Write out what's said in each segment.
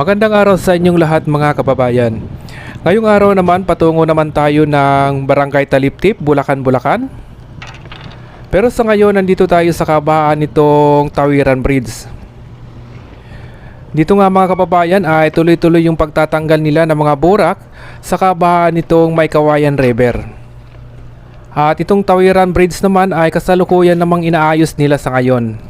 Magandang araw sa inyong lahat mga kababayan. Ngayong araw naman patungo naman tayo ng Barangay Taliptip, Bulacan, Bulacan. Pero sa ngayon nandito tayo sa kabahaan nitong Tawiran Bridge. Dito nga mga kababayan ay tuloy-tuloy yung pagtatanggal nila ng mga burak sa kabahaan nitong Maykawayan River. At itong Tawiran Bridge naman ay kasalukuyan namang inaayos nila sa ngayon.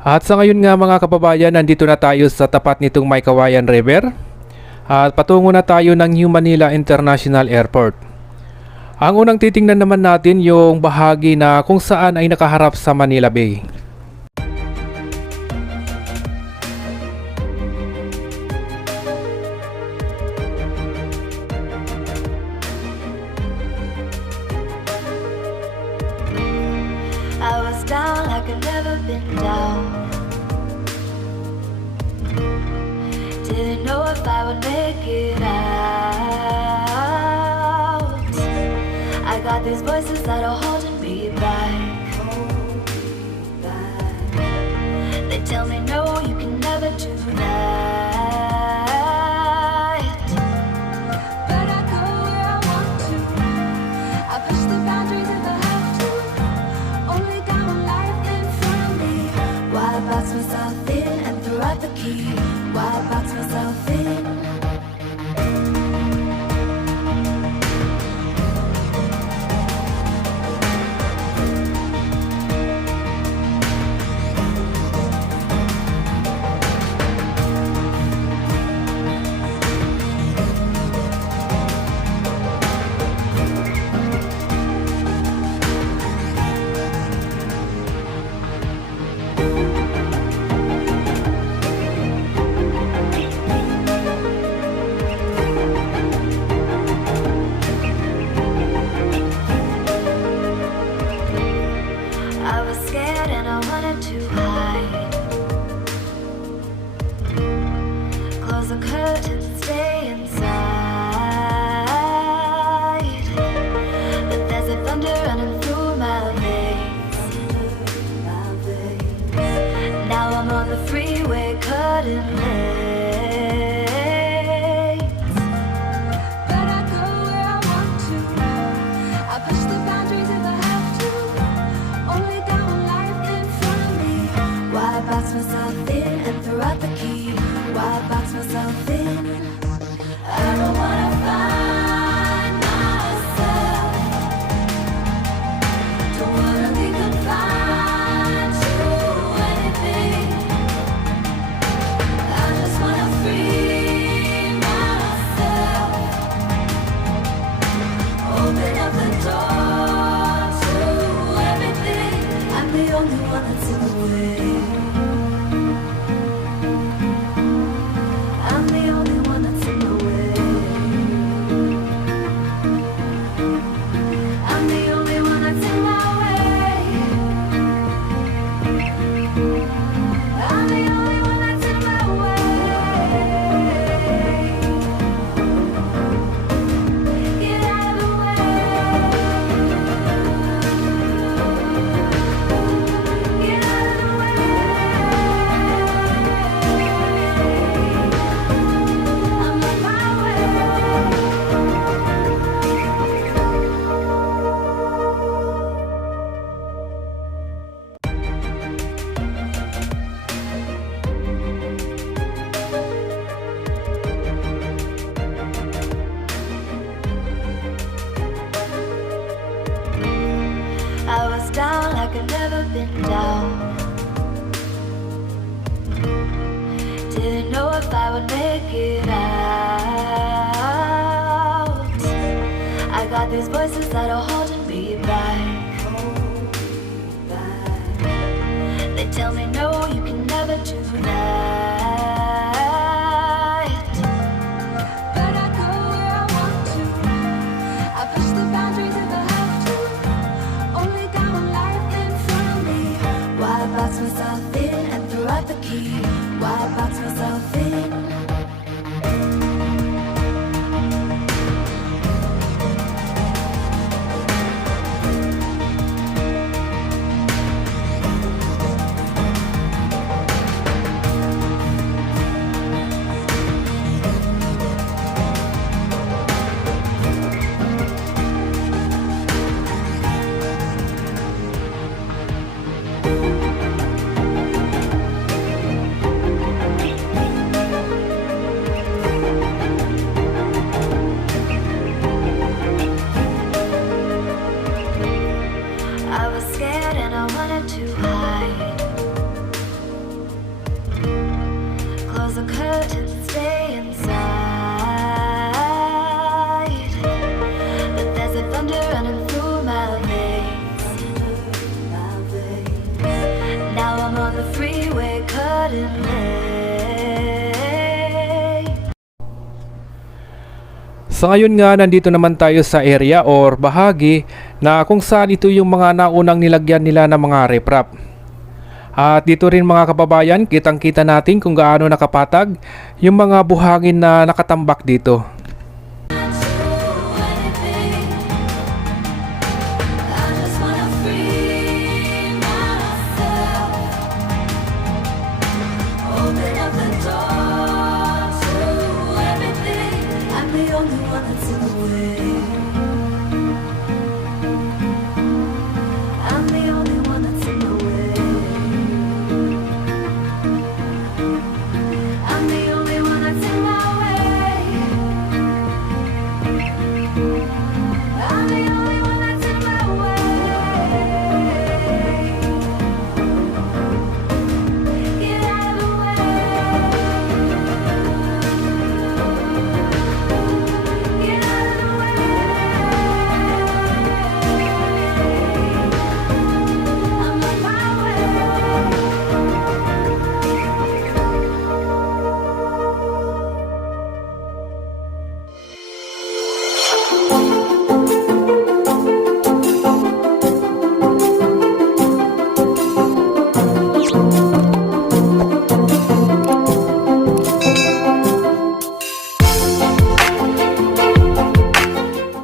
At sa ngayon nga mga kababayan, nandito na tayo sa tapat nitong Maykawayan River at patungo na tayo ng New Manila International Airport. Ang unang titingnan naman natin yung bahagi na kung saan ay nakaharap sa Manila Bay. I was down like I'd never been down. Didn't know if I would make it out. I got these voices that are holding me back. They tell me no, you can never do that. But I go where I want to. I push the boundaries if I have to. Only got one life in front of me. Why box myself in and throw out the key? Why box myself in? like I've never been down. Didn't know if I would make it out. I got these voices that are holding me back. They tell me no, you can never do that. But I go where I want to. I push the boundaries if I have to. Only got one life in front of me. Why box myself in and throw out the key? Why box myself in? I was scared and I wanted to hide. Close the curtains, stay inside. But there's a thunder running through my veins. Now I'm on the freeway, cutting late. Sa ngayon nga, nandito naman tayo sa area or bahagi na kung saan ito yung mga naunang nilagyan nila ng mga riprap. At dito rin mga kababayan, kitang-kita natin kung gaano nakapatag yung mga buhangin na nakatambak dito. I'm the only one that's in the way.